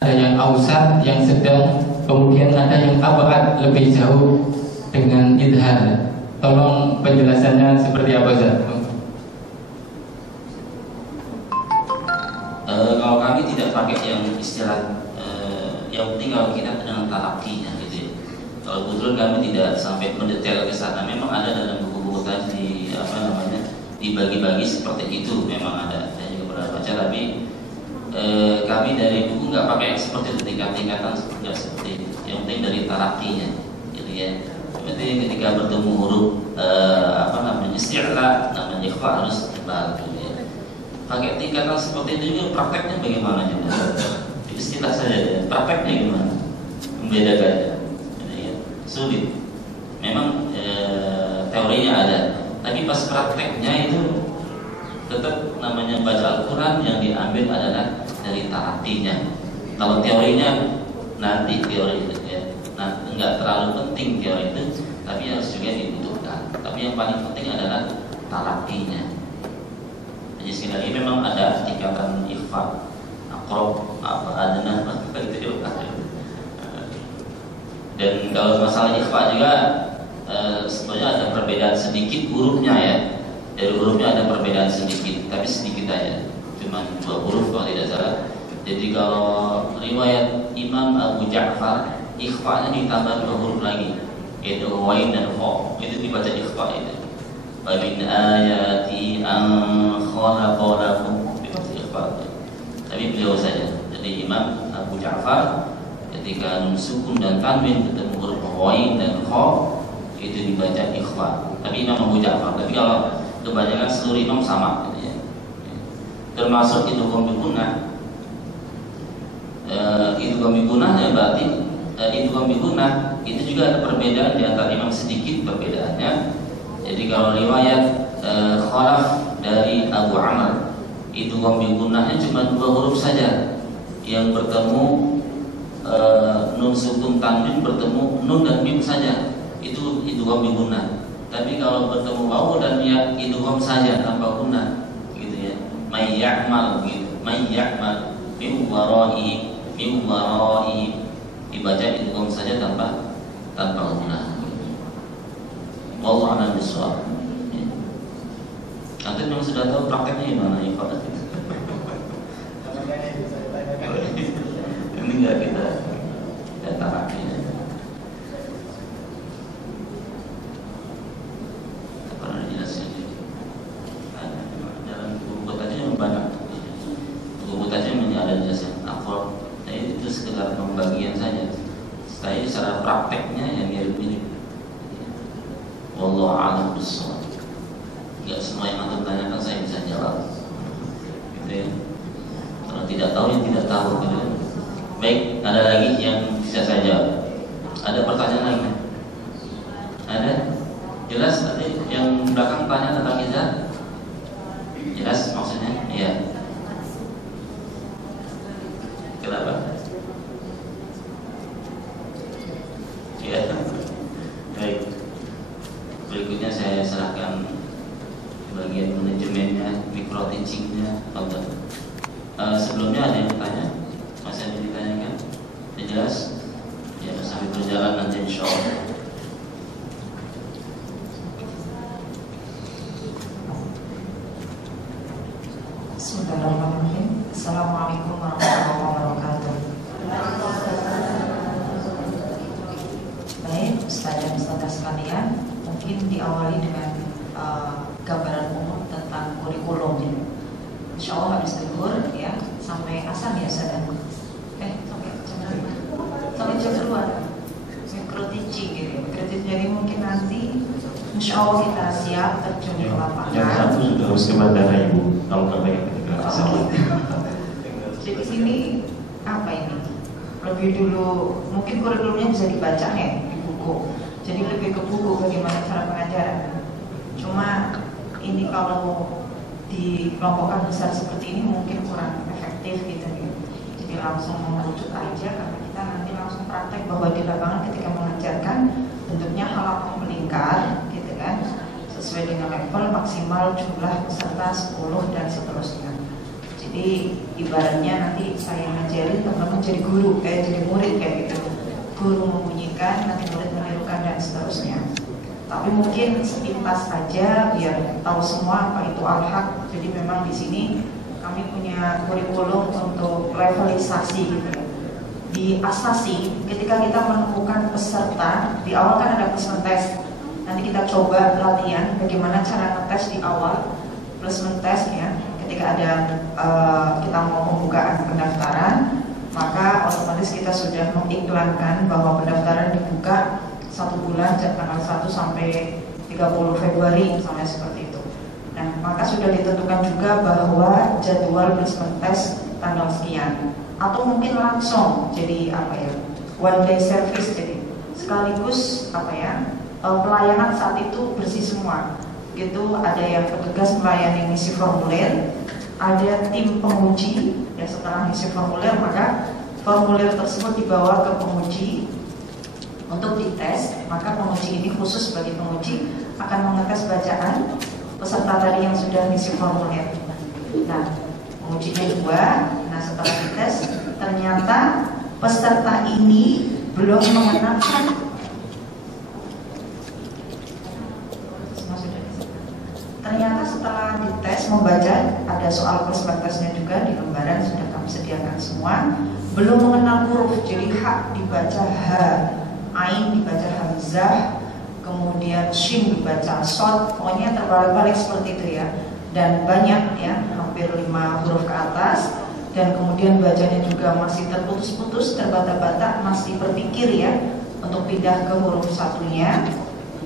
Ada yang ausat, yang sedang, kemudian ada yang abad lebih jauh dengan idhar. Tolong penjelasannya seperti apa, Ustaz? Kalau kami tidak pakai yang istilah yang penting kalau kita dengan talakinya gitu ya. Kalau kebetulan kami tidak sampai mendetail ke sana. Memang ada dalam buku-buku tadi dibagi-bagi seperti itu, memang ada. Saya juga pernah baca, tapi kami dari buku nggak pakai seperti itu, tingkat-tingkatan nggak seperti itu. Yang penting dari talakinya, gitu ya. Yang penting ketika bertemu huruf isti'la, namanya ikhfa harus tebal, gitu ya. Pakai tingkatan seperti itu juga prakteknya bagaimana juga? Istilah saja ya, prakteknya gimana? Membedakannya, gitu ya. Sulit. Memang teorinya ada, tapi pas prakteknya itu tetap namanya baca Al-Quran yang diambil adalah dari talakinya. Kalau teorinya nanti teori itu ya, nah, enggak terlalu penting teori itu, tapi harus juga dibutuhkan. Tapi yang paling penting adalah talakinya. Jadi sekali lagi memang ada tingkatan ikhfa, akrob, adna, gitu ya. Dan kalau masalah ikhfa juga sebenarnya ada perbedaan sedikit hurufnya ya. Dari hurufnya ada perbedaan sedikit, tapi sedikit aja, cuma 2 huruf kalau tidak salah. Jadi kalau riwayat Imam Abu Ja'far, ikhfa'nya ditambah 2 huruf lagi, yaitu wain dan kha. Itu dibaca ikhfa itu. Wa min ayati an khalaqa lakum, dibaca ikhfa. Tapi beliau saja. Jadi Imam Abu Ja'far ketika nun sukun dan tanwin ketemu huruf wain dan kha, itu dibaca ikhfa. Tapi Imam Abu Ja'far. Tapi kalau kebanyakan seluruh imam sama, gitu ya. Termasuk idgham bi gunnah. Idgham bi gunnah ya berarti idgham bi gunnah itu juga ada perbedaan di antara imam, sedikit perbedaannya. Jadi kalau riwayat Khalaf dari Abu Amr, idgham bi gunnahnya cuma 2 huruf saja yang bertemu nun sukun tanwin, bertemu nun dan mim saja. Itu idgham bi gunnah. Tapi kalau bertemu wawu dan ya idgham saja tanpa gunnah, gitu ya. May ya'mal gitu. May ya'mal min wara'i dibaca idgham saja tanpa gunnah. Wallahu a'lam bishawab. Antum yang sudah tahu prakteknya gimana ya Pak? Ini enggak kita tarakin. Pembagian saja. Saya secara prakteknya yang mirip-mirip. Wallahu a'lam bishawab. Enggak semua yang antum tanyakan saya bisa jawab. Gitu ya. Kalau tidak tahu yang tidak tahu, gitu. Baik, ada lagi yang bisa saya jawab. Ada pertanyaan lagi? Ada? Jelas tadi yang belakang tanya tentang izah? Jelas maksudnya? Iya. Kenapa? Ya, baik. Berikutnya saya serahkan bagian manajemennya, micro teachingnya. Sebelumnya ada yang bertanya? Masih ada yang ditanyakan? Jelas? Ya, sambil berjalan nanti insyaallah. Bismillahirrahmanirrahim. Assalamualaikum warahmatullahi wabarakatuh. Baik, Ustaz dan Ustazah sekalian, mungkin diawali dengan gambaran umum tentang kurikulum ini. Insya Allah habis libur ya, sampai asal ya Ustaz. Sampai jam 2 micro teaching gitu. Jadi mungkin nanti Insya Allah kita siap terjun ke lapangan. Jam 1 sudah harus ke bandara Ibu, kalau nggak banyak ketika pesawat. Jadi sini apa ini? Lebih dulu mungkin kurikulumnya bisa dibaca ya di buku. Jadi lebih ke buku bagaimana cara pengajaran. Cuma ini kalau dikelompokkan besar seperti ini mungkin kurang efektif gitu ya. Jadi langsung merujuk aja karena kita nanti langsung praktek bahwa di lapangan ketika mengajarkan bentuknya halaman melingkar gitu kan, sesuai dengan level maksimal jumlah peserta 10 dan seterusnya. Jadi ibaratnya nanti saya ngajarin, teman-teman jadi guru, jadi murid kayak gitu. Guru membunyikan, nanti murid menirukan dan seterusnya. Tapi mungkin sepintas saja biar tahu semua apa itu al-haq. Jadi memang di sini kami punya kurikulum untuk levelisasi gitu ya. Di asasi, ketika kita menemukan peserta, di awal kan ada placement test. Nanti kita coba latihan bagaimana cara ngetes di awal placement test ya. Ketika ada kita mau pembukaan pendaftaran, maka otomatis kita sudah mengiklankan bahwa pendaftaran dibuka 1 bulan tanggal 1 sampai 30 Februari misalnya seperti itu. Nah, maka sudah ditentukan juga bahwa jadwal placement test tanggal sekian, atau mungkin langsung jadi one day service, jadi sekaligus pelayanan saat itu bersih semua. Gitu, ada yang petugas melayani ngisi formulir, ada tim penguji ya. Setelah ngisi formulir, maka formulir tersebut dibawa ke penguji untuk dites. Maka penguji ini khusus bagi penguji akan mengetes bacaan peserta tadi yang sudah ngisi formulir. Nah, pengujinya 2. Nah, setelah dites ternyata peserta ini belum mengenakan. Ternyata setelah dites membaca, ada soal placement testnya juga di lembaran sudah kami sediakan semua, belum mengenal huruf. Jadi hak dibaca H, ain dibaca hamzah, kemudian shin dibaca shod, pokoknya terbalik-balik seperti itu ya. Dan banyak ya, hampir 5 huruf ke atas. Dan kemudian bacanya juga masih terputus-putus, terbata-bata, masih berpikir ya untuk pindah ke huruf satunya.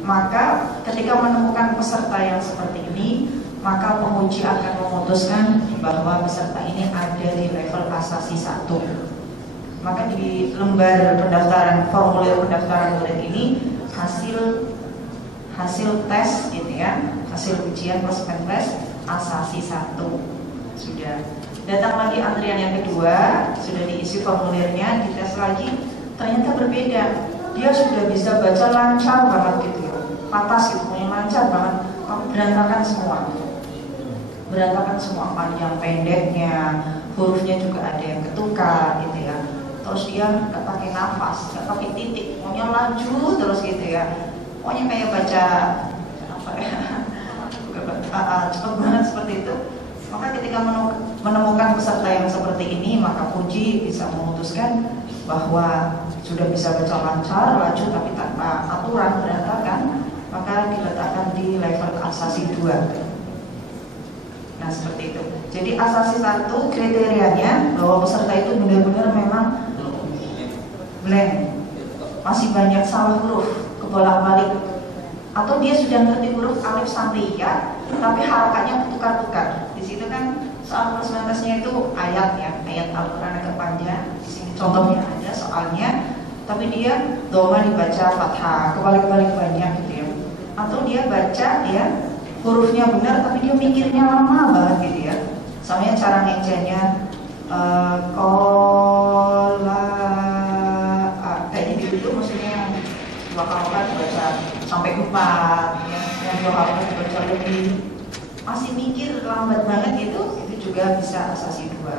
Maka ketika menemukan peserta yang seperti ini, maka penguji akan memutuskan bahwa peserta ini ada di level asasi 1. Maka di lembar pendaftaran, formulir pendaftaran murid ini hasil tes gitu ya, hasil ujian placement test asasi 1 sudah. Datang lagi antrian yang kedua, sudah diisi formulirnya, dites lagi, ternyata berbeda. Dia sudah bisa baca lancar banget gitu ya, patas gitu, lancar banget, berantakan semua, panjang pendeknya, hurufnya juga ada yang ketukar gitu ya. Terus dia nggak pakai nafas, nggak pakai titik, pokoknya laju terus gitu ya. Pokoknya kayak baca cepat banget seperti itu. Maka ketika menemukan peserta yang seperti ini, maka puji bisa memutuskan bahwa sudah bisa baca lancar, laju tapi tanpa aturan, berantakan, maka diletakkan di level asasi 2. Nah seperti itu. Jadi asasi 1 kriterianya bahwa peserta itu benar-benar memang blank, masih banyak salah huruf, kebolak-balik, atau dia sudah ngerti huruf alif sampai ya, tapi harakatnya tukar-tukar. Di situ kan soal placement testnya itu ayat ya, ayat Al-Quran agak panjang. Di sini contohnya ada soalnya, tapi dia doma dibaca fathah, kebalik-balik banyak gitu ya. Atau dia baca ya hurufnya benar, tapi dia mikirnya lama banget gitu ya. Soalnya cara ngejanya kayak gitu maksudnya yang 2 kalimat baca sampai 4 ya, yang 2 kalimat baca lebih, masih mikir lambat banget itu juga bisa asasi 2.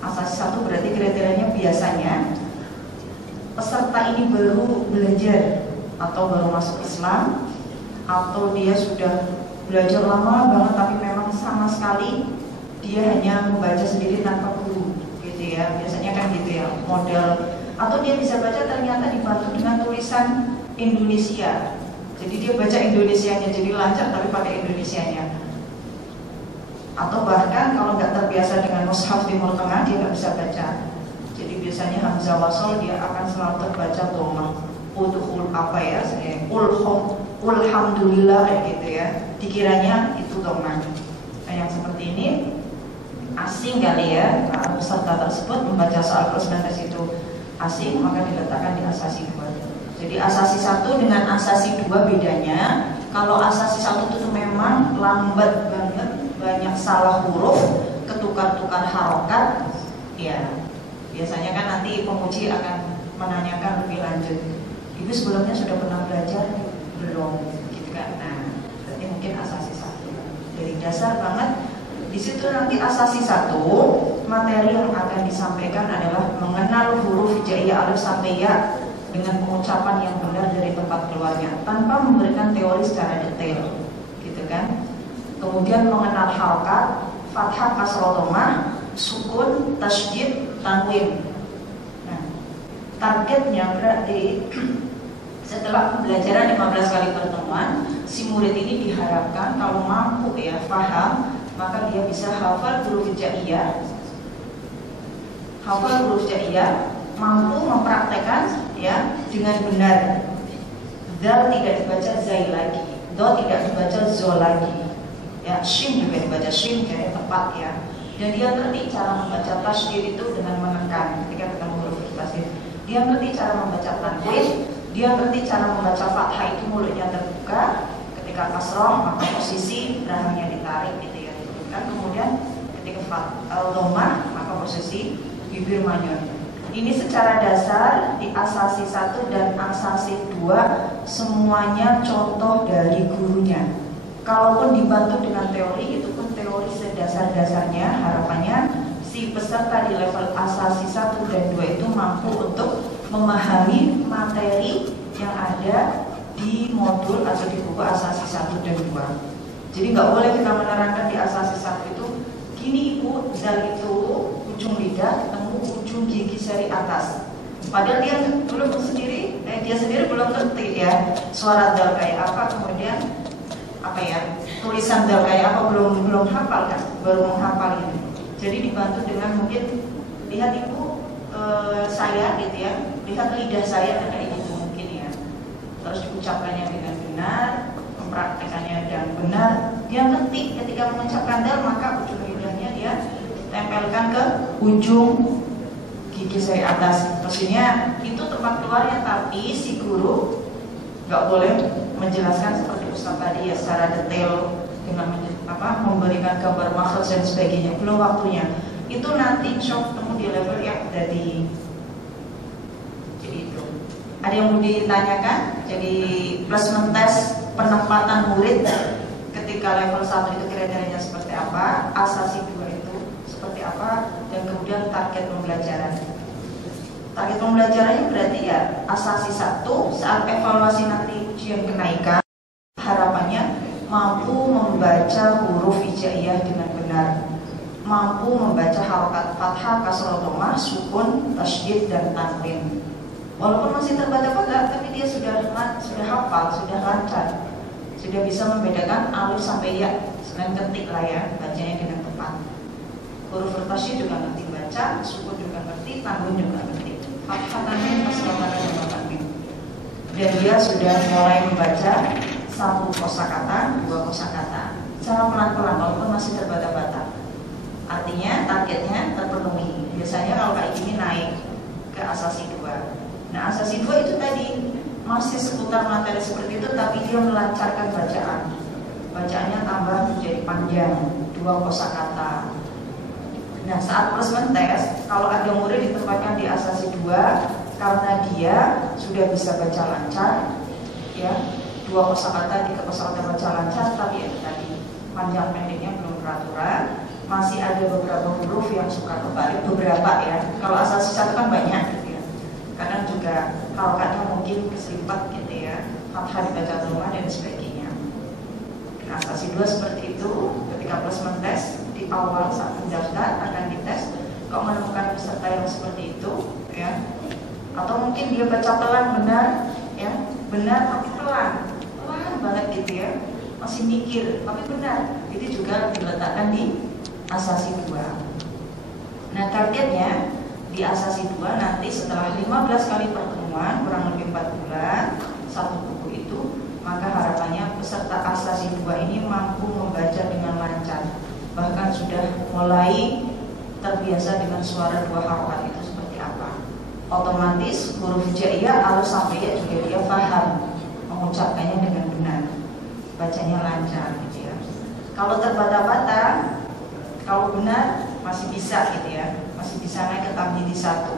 Asasi 1 berarti kriterianya biasanya peserta ini baru belajar atau baru masuk Islam, atau dia sudah belajar lama banget tapi memang sama sekali dia hanya membaca sendiri tanpa guru gitu ya. Biasanya kan gitu ya model, atau dia bisa baca ternyata dibantu dengan tulisan Indonesia. Jadi dia baca Indonesianya jadi lancar tapi pakai Indonesianya. Atau bahkan kalau nggak terbiasa dengan mushaf Timur Tengah, dia nggak bisa baca. Jadi biasanya hamzah wasol dia akan selalu terbaca dhamma. Udhul alhamdulillah kayak gitu ya. Dikiranya itu dhamma. Nah yang seperti ini asing kali ya, nah, peserta tersebut membaca soal placement test itu asing, maka diletakkan di asasi 2. Jadi asasi 1 dengan asasi 2 bedanya, kalau asasi 1 itu memang lambat banget, banyak salah huruf, ketukar-tukar harokat, ya biasanya kan nanti penguji akan menanyakan lebih lanjut, ibu sebelumnya sudah pernah belajar belum, gitu kan. Nah berarti mungkin asasi 1 dari dasar banget Di situ nanti asasi 1, materi yang akan disampaikan adalah mengenal huruf hijaiyah alif sampai ya dengan pengucapan yang benar dari tempat keluarnya tanpa memberikan teori secara detail, gitu kan? Kemudian mengenal harokat, fathah, kasrah, dhammah, sukun, tasydid, tanwin. Nah, targetnya berarti setelah pembelajaran 15 kali pertemuan, si murid ini diharapkan kalau mampu ya paham, maka dia bisa hafal huruf hijaiyah, mampu mempraktekkan ya dengan benar. Dal tidak dibaca zai lagi, do tidak dibaca zo lagi, ya shin juga dibaca shin kayak tepat ya. Dan dia ngerti cara membaca tasydid itu dengan menekan ketika ketemu huruf tasydid. Dia ngerti cara membaca tanwin, dia ngerti cara membaca fathah itu mulutnya terbuka, ketika kasroh maka posisi rahangnya ditarik gitu ya. Dan kemudian ketika dhammah maka posisi bibir manyun. Ini secara dasar di asasi 1 dan asasi 2 semuanya contoh dari gurunya. Kalaupun dibantu dengan teori, itu pun teori sedasar-dasarnya. Harapannya si peserta di level asasi 1 dan 2 itu mampu untuk memahami materi yang ada di modul atau di buku asasi 1 dan 2. Jadi nggak boleh kita menerangkan di asasi 1 itu gini ibu, zal itu ujung lidah ketemu ujung gigi seri atas. Padahal dia sendiri belum ngerti ya suara dal kayak apa, kemudian apa ya tulisan dal kayak apa, belum hafal kan, baru menghafal ini. Jadi dibantu dengan mungkin lihat ibu saya gitu ya, lihat lidah saya kayak gitu mungkin ya. Terus diucapkannya dengan benar, mempraktekannya dengan benar. Dia ngerti ketika mengucapkan dal maka ujung lidahnya dia tempelkan ke ujung gigi seri atas. Maksudnya itu tempat keluarnya, tapi si guru nggak boleh menjelaskan seperti Ustaz tadi ya secara detail dengan memberikan gambar makhraj dan sebagainya. Belum waktunya. Itu nanti insya ketemu di level yang jadi itu. Ada yang mau ditanyakan? Jadi placement test penempatan murid ketika level 1 itu kriterianya seperti apa, asasi 2 itu seperti apa, dan kemudian target pembelajaran. Target pembelajarannya berarti ya asasi 1 saat evaluasi nanti ujian kenaikan, harapannya mampu membaca huruf hijaiyah dengan benar, mampu membaca harokat fathah, kasrah, dhammah, sukun, tasydid dan tanwin. Walaupun masih terbata-bata, tapi dia sudah hafal, sudah lancar, sudah bisa membedakan alif sampai ya, selain ketik lah ya, bacanya dengan tepat. Huruf tasydid juga ngerti baca, sukun juga ngerti, tanwin juga ngerti, fathah, tanwin, kasrah, dan tanwin. Dan dia sudah mulai membaca 1 kosakata, 2 kosakata, secara pelan-pelan walaupun masih terbata-bata. Artinya targetnya terpenuhi. Biasanya kalau kayak gini naik ke asasi 2. Nah asasi 2 itu tadi masih seputar materi seperti itu, tapi dia melancarkan bacaan. Bacaannya tambah menjadi panjang, 2 kosakata. Nah saat placement test, kalau ada murid ditempatkan di asasi 2 karena dia sudah bisa baca lancar, ya 2 kosakata, 3 kosakata baca lancar, tapi ya tadi panjang pendeknya belum peraturan, masih ada beberapa huruf yang suka kebalik, beberapa ya. Kalau asasi 1 kan banyak gitu ya. Kadang juga harokatnya mungkin keseripet gitu ya, fathah dibaca dhammah dan sebagainya. Nah, asasi 2 seperti itu. Ketika placement test di awal saat mendaftar akan dites, kalau menemukan peserta yang seperti itu ya, atau mungkin dia baca pelan benar ya, benar tapi pelan banget gitu ya, masih mikir tapi benar, itu juga diletakkan di asasi 2. Nah targetnya di asasi 2 nanti setelah 15 kali pertemuan kurang lebih 4 bulan 1 buku itu, maka harapannya peserta asasi 2 ini mampu membaca dengan lancar, bahkan sudah mulai terbiasa dengan suara 2 harokat itu seperti apa. Otomatis huruf hijaiyah alif sampai ya juga dia paham, mengucapkannya dengan benar, bacanya lancar gitu ya. Kalau terbata-bata, kalau benar masih bisa gitu ya, masih bisa naik ke tamjidi 1.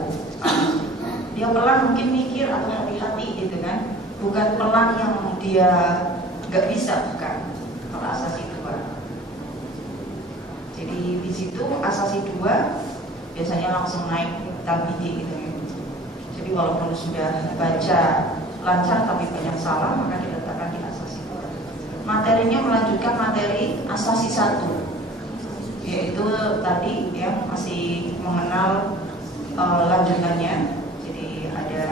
Dia pelan mungkin mikir atau hati-hati gitu kan, bukan pelan yang dia nggak bisa, bukan. Kalau asasi 2. Jadi di situ asasi 2 biasanya langsung naik tabidi gitu ya. Jadi walaupun sudah baca lancar tapi banyak salah, maka diletakkan di asasi 2. Materinya melanjutkan materi asasi 1, yaitu tadi ya masih mengenal lanjutannya. Jadi ada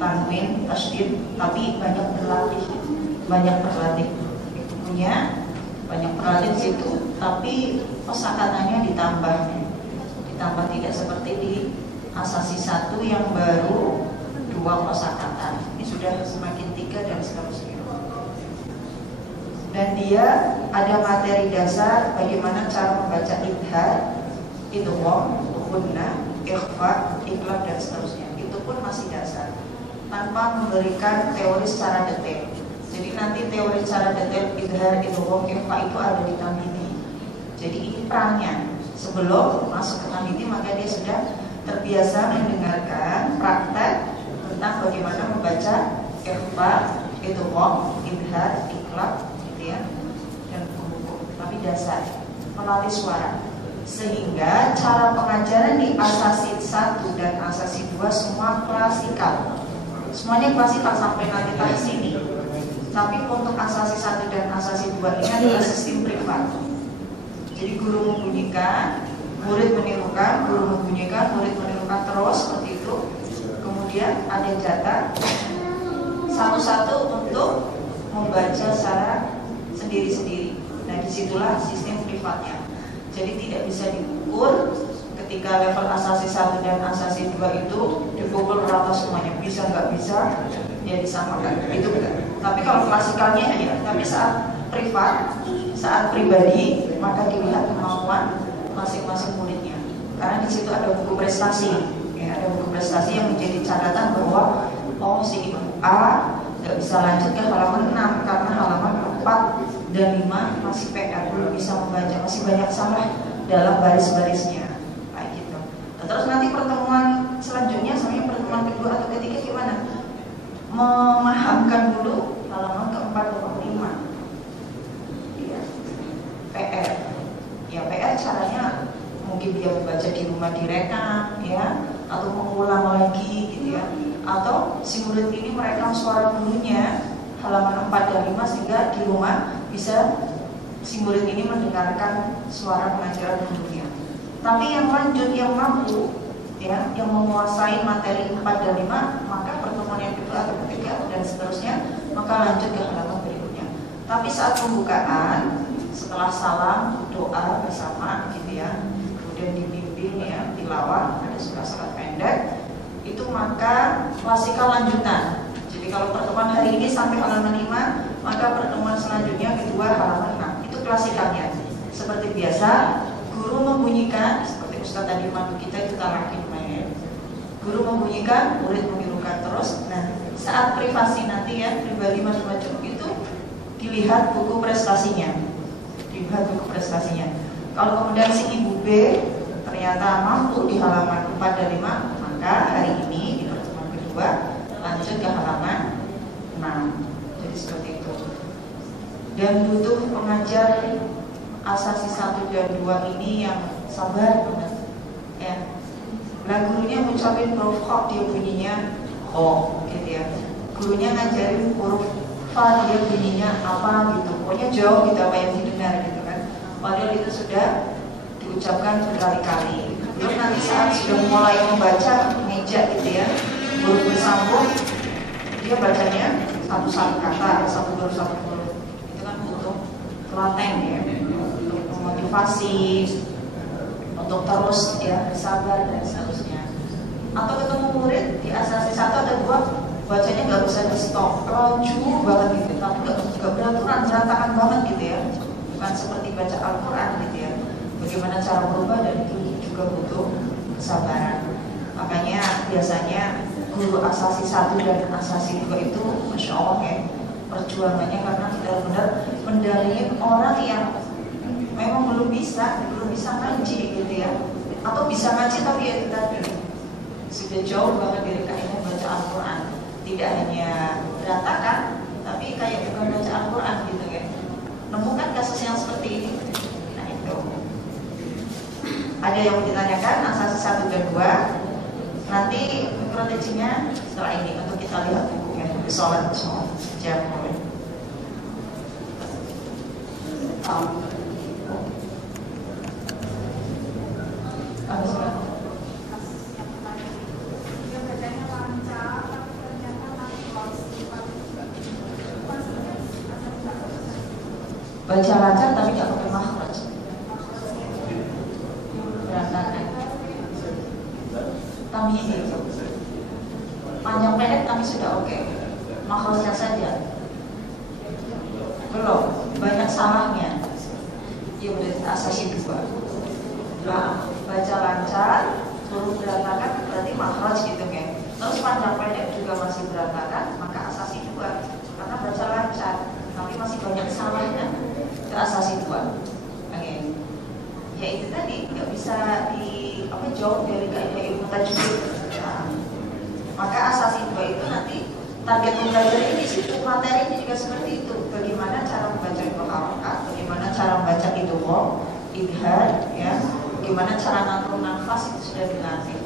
tanwin, tasydid, tapi banyak berlatih. Itu punya banyak berlatih di situ, tapi kosakatanya ditambah tidak seperti di asasi 1 yang baru 2 kosakata. Ini sudah semakin 3 dan seterusnya. Dan dia ada materi dasar bagaimana cara membaca idhar, idgham, ghunna, ikhfa, iqlab dan seterusnya. Itu pun masih dasar, tanpa memberikan teori secara detail. Jadi nanti teori secara detail idhar, idgham, ikhfa itu ada di tamhidi. Jadi ini perangnya. Sebelum masuk ke tamhidi maka dia sudah terbiasa mendengarkan praktek tentang bagaimana membaca ikhfa, idgham, idhar, iqlab gitu ya, dan hukum. Tapi dasar melatih suara. Sehingga cara pengajaran di asasi 1 dan asasi 2 semua klasikal. Semuanya klasikal sampai nanti ke sini. Tapi untuk asasi 1 dan asasi 2 ini adalah sistem privat. Jadi guru membunyikan, murid menirukan, guru membunyikan, murid menirukan terus seperti itu. Kemudian ada jatah satu-satu untuk membaca secara sendiri-sendiri. Nah disitulah sistem privatnya. Jadi tidak bisa diukur ketika level asasi 1 dan asasi 2 itu dipukul rata semuanya. Bisa nggak bisa, ya disamakan. Itu enggak. Tapi kalau klasikalnya ya, tapi saat privat, saat pribadi, maka dilihat kemampuan masing-masing muridnya. Karena di situ ada buku prestasi, ya, ada buku prestasi yang menjadi catatan bahwa oh si ibu A nggak bisa lanjut ke halaman 6 karena halaman 4 dan 5 masih PR, belum bisa membaca, masih banyak salah dalam baris-barisnya, kayak gitu. Nah, terus nanti pertemuan selanjutnya, sebenarnya pertemuan kedua atau ketiga gimana? Memahamkan dulu halaman keempat dan kelima. Ya. PR, ya PR caranya mungkin dia membaca di rumah direkam, ya, atau mengulang lagi, gitu ya. Atau si murid ini merekam suara gurunya halaman 4 dan 5 sehingga di rumah bisa si murid ini mendengarkan suara pengajaran gurunya. Tapi yang lanjut, yang mampu, ya, yang menguasai materi 4 dan 5, maka pertemuan yang kedua atau ketiga dan seterusnya, maka lanjut ke halaman berikutnya. Tapi saat pembukaan, setelah salam, doa bersama, gitu ya, kemudian dibimbing ya, tilawah, ada surat-surat pendek, itu maka klasikal lanjutan. Jadi kalau pertemuan hari ini sampai halaman 5, maka pertemuan selanjutnya kedua halaman 6. Itu klasikalnya. Seperti biasa, guru membunyikan, seperti Ustaz tadi mandu kita itu talakin main. Guru membunyikan, murid menirukan terus. Nah, saat privasi nanti ya, pribadi macam-macam itu dilihat buku prestasinya. Dilihat buku prestasinya. Kalau kemudian si ibu B ternyata mampu di halaman 4 dan 5, maka hari ini di pertemuan kedua lanjut ke halaman 6. Jadi seperti itu. Dan butuh pengajar asasi 1 dan 2 ini yang sabar banget, ya. Nah gurunya ngucapin huruf kha, dia bunyinya ho, gitu ya. Gurunya ngajarin huruf fa, dia bunyinya apa gitu. Pokoknya jauh gitu apa yang didengar gitu kan. Padahal itu sudah diucapkan berkali-kali. Belum nanti saat sudah mulai membaca meja gitu ya, huruf bersambung, dia bacanya satu-satu kata, satu huruf. Itu kan butuh telaten ya, untuk memotivasi, untuk terus ya bersabar dan seterusnya. Atau ketemu murid di asasi 1 atau 2, bacanya nggak bisa di stop, laju banget gitu, tapi nggak beraturan, berantakan banget gitu ya. Bukan seperti baca Al-Quran gitu ya. Bagaimana cara berubah, dan itu juga butuh kesabaran. Makanya biasanya guru asasi 1 dan asasi 2 itu Masya Allah ya, perjuangannya karena benar-benar mendalin orang yang memang belum bisa ngaji gitu ya, atau bisa ngaji tapi ya tadi sudah jauh banget dari kayaknya baca Al-Quran. Tidak hanya berantakan, tapi kayak bukan baca Al-Quran gitu ya. Nemukan kasus yang seperti ini. Nah itu Ada yang mau ditanyakan asasi 1 dan 2. Nanti strateginya setelah ini untuk kita lihat bukunya sholat jam mulai. Baca lancar tapi nggak pakai makhraj. Berantakan. Tamyiz itu panjang pendek tapi sudah oke. Makhrajnya saja belum, banyak salahnya. Ya berarti asasi 2. Nah, baca lancar, huruf berantakan berarti makhraj gitu kan. Terus panjang pendek juga masih berantakan, maka asasi 2. Karena baca lancar tapi masih banyak salahnya, ke asasi 2. Oke. Ya itu tadi nggak bisa jauh dari kaidah ilmu tajwid. Nah, maka asasi 2 itu nanti target pembelajaran di situ, materi ini juga seperti itu. Bagaimana cara membaca itu harokat, bagaimana cara membaca itu idhar, ya, bagaimana cara ngatur nafas itu sudah dilatih.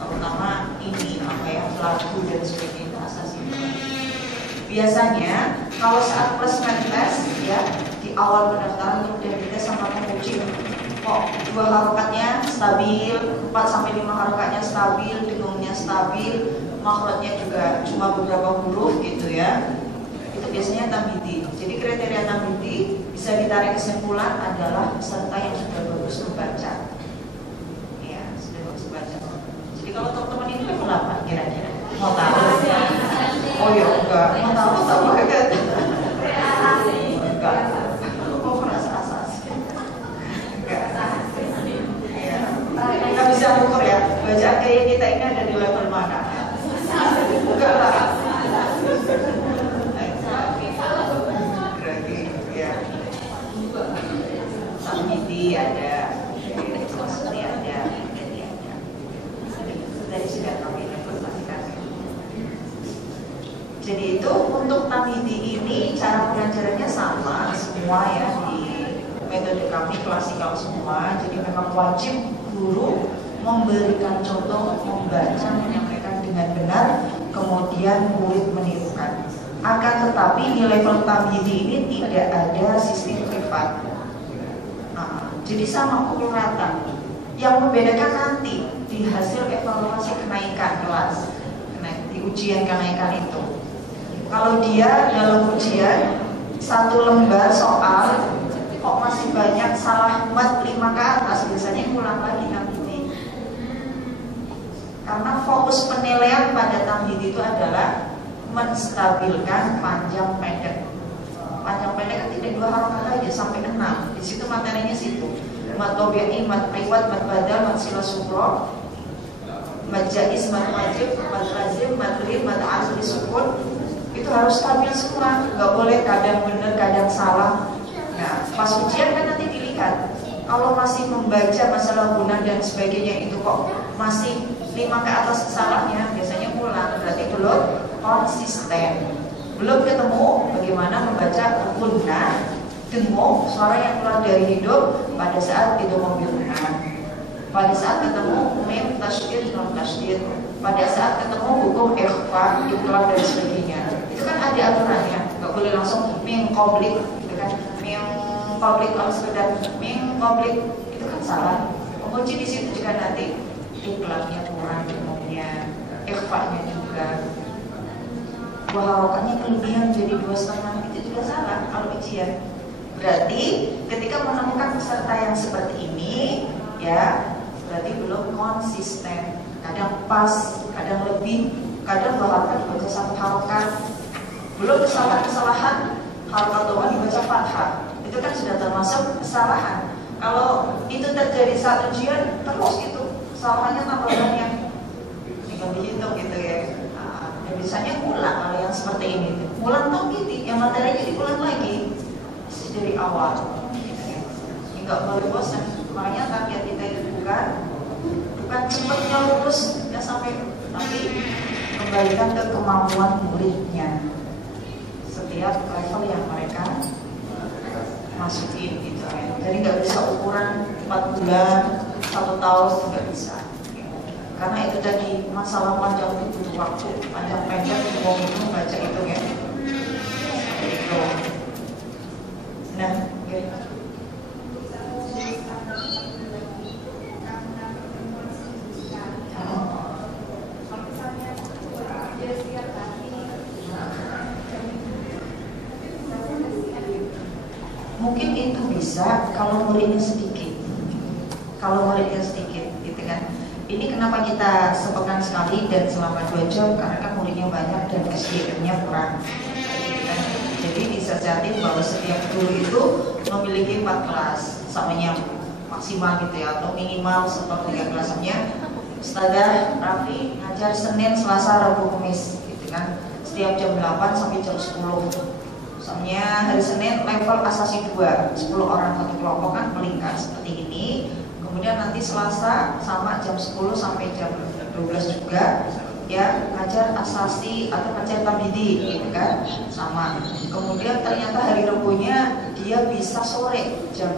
Terutama ini lagu dan sebagainya asasi 2. Biasanya kalau saat placement test ya di awal pendaftaran kemudian dites sama penguji, kok 2 harokatnya stabil, 4-5 harokatnya stabil, dengungnya stabil, makhrajnya juga cuma beberapa huruf gitu ya. Itu biasanya tamhidi. Jadi kriteria tamhidi bisa ditarik kesimpulan adalah peserta yang sudah bagus membaca. Ya, sudah bagus membaca. Jadi kalau teman-teman ini berapa kira-kira? Mau tahu? Oh ya enggak, mau tahu banget. Enggak. Mau merasa asas. Enggak. Ya. Kita bisa ukur ya, bacaan kayak kita ini ada di level mana? Enggak lah. Berarti ya. Tamhidi ada, pasti ada, jadi ada. Dari sudah kami informasikan. Jadi itu untuk tamhidi ini cara pengajarannya sama semua ya di metode kami klasikal semua. Jadi memang wajib guru memberikan contoh, membaca, menyampaikan dengan benar, kemudian murid menirukan. Akan tetapi di level tamhidi ini tidak ada sistem privat. Jadi sama pukul rata. Yang membedakan nanti di hasil evaluasi kenaikan kelas, di ujian kenaikan itu. Kalau dia dalam ujian 1 lembar soal kok masih banyak salah mat 5 ke atas, biasanya ulang lagi tamhidi. Karena fokus penilaian pada tamhidi itu adalah menstabilkan panjang pendek. Panjang pendek kan tidak 2 harokat aja sampai 6. Di situ materinya situ. Mat tobi'i, mat priwat, mat badal, mat sila sukro, mat jais, mat wajib, mat lazim, mat lim, mat asli sukun. Itu harus stabil semua, nggak boleh kadang benar kadang salah. Nah, pas ujian kan nanti dilihat. Kalau masih membaca masalah guna dan sebagainya itu kok masih 5 ke atas salahnya, biasanya ulang, berarti belum konsisten. Belum ketemu bagaimana membaca guna, dengung, suara yang keluar dari hidup pada saat itu mobilnya. Pada saat ketemu mem, tasydid, non tasydid. Pada saat ketemu hukum ikhfa, ikhlas dan sebagainya. Itu kan ada aturannya, nggak boleh langsung min qablik, gitu kan? Min qablik kalau sekedar min qablik itu kan salah. Penguji di situ juga nanti iklannya kurang, umumnya ikhfa-nya juga. 2 harokatnya kelebihan jadi 2,5 itu juga salah kalau ujian. Berarti ketika menemukan peserta yang seperti ini, ya berarti belum konsisten. Kadang pas, kadang lebih, kadang 2 harokat dibaca 1 harokat. Belum kesalahan harokat doang dibaca fathah. Itu kan sudah termasuk kesalahan. Kalau itu terjadi saat ujian, terus itu kesalahannya tambah banyak. Tinggal dihitung gitu ya. Dan biasanya ulang kalau yang seperti ini. Ulang tamhidi, yang materinya diulang lagi dari awal. Enggak boleh bosan. Makanya target kita itu bukan cepatnya lulus ya sampai, tapi kembalikan ke kemampuan muridnya setiap level yang mereka masukin gitu ya. Jadi nggak bisa ukuran 4 bulan, 1 tahun, nggak bisa. Karena itu tadi masalah panjang itu butuh waktu, panjang pendek mau itu baca itu ya. Gitu. Nah, oke. Mungkin itu bisa kalau muridnya sedikit. Kalau muridnya sedikit, gitu kan. Ini kenapa kita sepekan sekali dan selama 2 jam, karena kan muridnya banyak dan SDM-nya kurang. Gitu kan. Jadi disadarin bahwa setiap guru itu memiliki 4 kelas, samanya maksimal gitu ya, atau minimal seperti 3 kelasnya. Ustazah Raffi ngajar Senin, Selasa, Rabu, Kamis, gitu kan. Setiap jam 8 sampai jam 10. Misalnya hari Senin level asasi 2, 10 orang satu kelompok kan melingkar seperti ini. Kemudian nanti Selasa sama jam 10 sampai jam 12 juga ya, ngajar asasi atau ngajar tabidi gitu kan, sama. Kemudian ternyata hari Rebunya dia bisa sore jam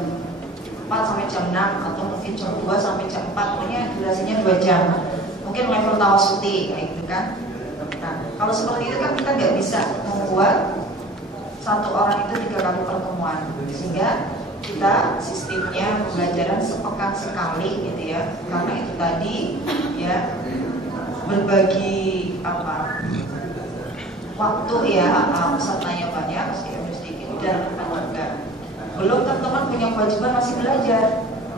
4 sampai jam 6 atau mungkin jam 2 sampai jam 4, pokoknya durasinya 2 jam. Mungkin level tawasuti kayak gitu kan. Nah, kalau seperti itu kan kita nggak bisa membuat satu orang itu 3 kali pertemuan, sehingga kita sistemnya pembelajaran sepekan sekali gitu ya, karena itu tadi ya berbagi waktu ya, pesertanya banyak, sedikit dan enggak. Belum teman-teman punya kewajiban masih belajar,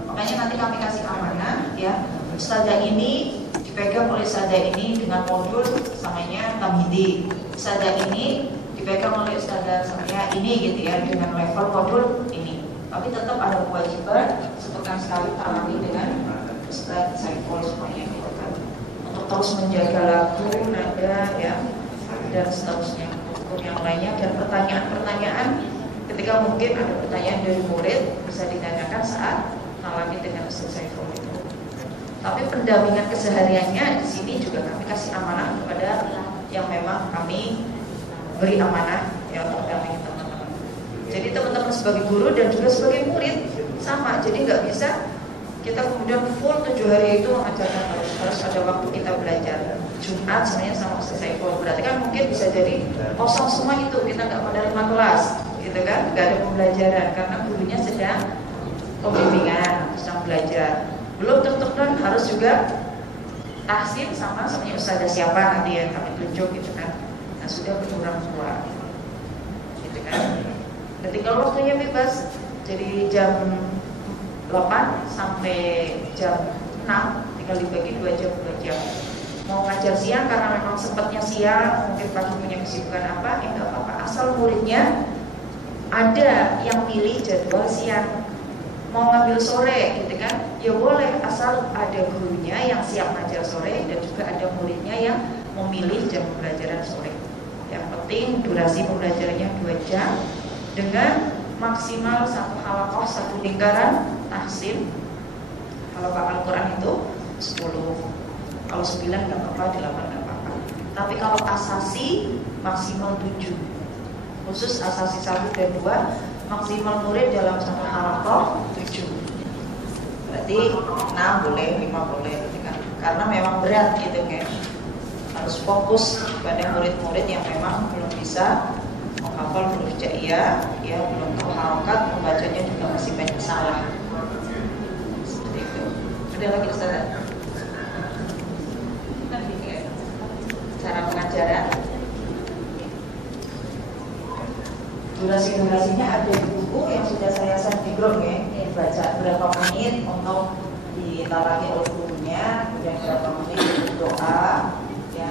makanya nanti kami kasih amanah ya, ustazah ini dipegang oleh ustazah ini dengan modul samanya tamhidi, ustazah ini dipegang oleh ustazah saya ini gitu ya, dengan level modul ini. Tapi tetap ada kewajiban sepekan sekali talami dengan Ustaz Saiful semuanya gitu kan, untuk terus menjaga lagu, nada ya, dan seterusnya untuk yang lainnya. Dan pertanyaan-pertanyaan ketika mungkin ada pertanyaan dari murid bisa ditanyakan saat talami dengan Ustaz Saiful itu. Tapi pendampingan kesehariannya di sini juga kami kasih amanah kepada yang memang kami beri amanah ya, untuk mendampingi teman-teman. Jadi teman-teman sebagai guru dan juga sebagai murid sama. Jadi nggak bisa kita kemudian full 7 hari itu mengajarkan, harus ada waktu kita belajar. Jumat sebenarnya sama Ustaz Saiful, berarti kan mungkin bisa jadi kosong semua itu, kita nggak menerima kelas, gitu kan? Nggak ada pembelajaran karena gurunya sedang pembimbingan, sedang belajar. Belum tentu kan harus juga tahsin sama sebenarnya ustazah siapa nanti yang kami tunjuk gitu kan. Nah, sudah berkurang semua gitu kan. Ketika waktunya bebas, jadi jam 8 sampai jam 6 tinggal dibagi 2 jam 2 jam. Mau ngajar siang karena memang sempatnya siang, mungkin pagi punya kesibukan apa, ya nggak apa-apa, asal muridnya ada yang pilih jadwal siang. Mau ngambil sore gitu kan, ya boleh, asal ada gurunya yang siap ngajar sore dan juga ada muridnya yang memilih jam pembelajaran sore. Yang penting durasi pembelajarannya 2 jam dengan maksimal 1 halaqah, 1 lingkaran tahsin. Kalau Al-Quran itu 10, kalau 9 nggak apa-apa, 8 nggak apa-apa. Tapi kalau asasi maksimal 7, khusus asasi 1 dan 2, maksimal murid dalam 1 halaqah 7. Berarti 6 boleh, 5 boleh gitu kan. Karena memang berat gitu kan. Harus fokus pada murid-murid yang memang belum bisa menghafal huruf jaiyah, ya belum tahu harokat, membacanya juga masih banyak salah. Seperti itu. Ada lagi Ustazah? Cara pengajaran. Durasi-durasinya ada di buku yang sudah saya share di grup ya. Baca berapa menit untuk ditalaki oleh gurunya, kemudian berapa menit untuk doa, ya.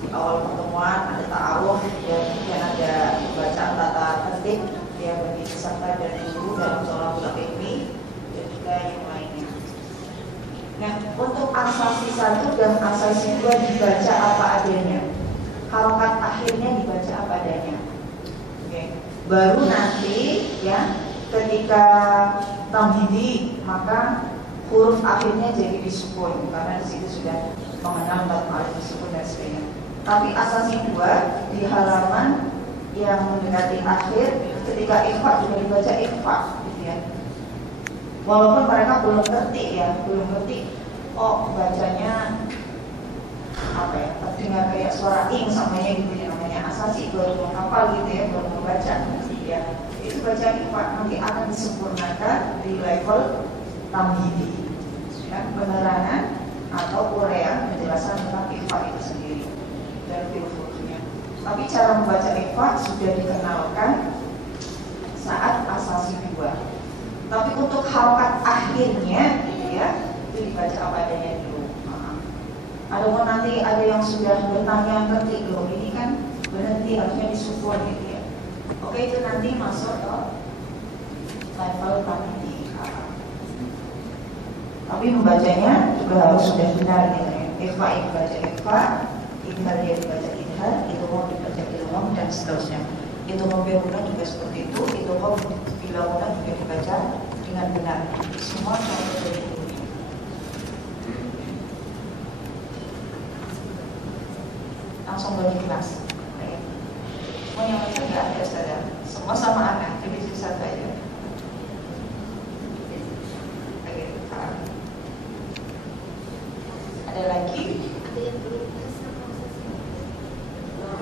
Di awal pertemuan ada ta'awuf, ya, kemudian ada bacaan tata tertib, ya, bagi peserta dan guru dalam sholawat ini, dan juga yang lainnya. Nah, untuk asasi 1 dan asasi 2 dibaca apa adanya. Harokat akhirnya dibaca apa adanya. Oke. Baru nanti ya ketika tamhidi maka huruf akhirnya jadi disukun karena di situ sudah mengenal mad disukun dan sebagainya. Tapi asasi 2 di halaman yang mendekati akhir ketika ikhfa juga dibaca ikhfa gitu ya. Walaupun mereka belum ngerti ya, belum ngerti oh bacanya apa ya, terdengar kayak suara ing samanya gitu ya, namanya asasi baru menghafal gitu ya, baru membaca ya. Itu bacaan ikhfa nanti akan disempurnakan di level tamhidi ya, penerangan atau uraian penjelasan tentang ikhfa itu sendiri dan filosofinya. Tapi cara membaca ikhfa sudah dikenalkan saat asasi 2. Tapi untuk harokat akhirnya gitu ya, itu dibaca apa adanya dulu. Ada mau nanti ada yang sudah bertanya ngerti loh, ini kan berhenti harusnya disupport gitu ya. Oke, itu nanti masuk ke level tamhidi. Tapi membacanya juga harus sudah benar gitu ya. Ikhfa dibaca ikhfa, idhar dia dibaca idhar, idgham dibaca idgham dan seterusnya. Itu mobilnya juga seperti itu bila juga dibaca dengan benar. Semua contoh dari gurunya. Langsung bagi kelas. Semua yang baca nggak ada saudara. Semua sama anak, jadi susah saja. Ada lagi?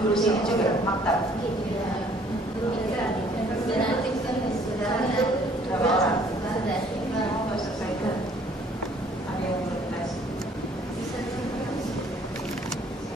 Guru sini juga maktab.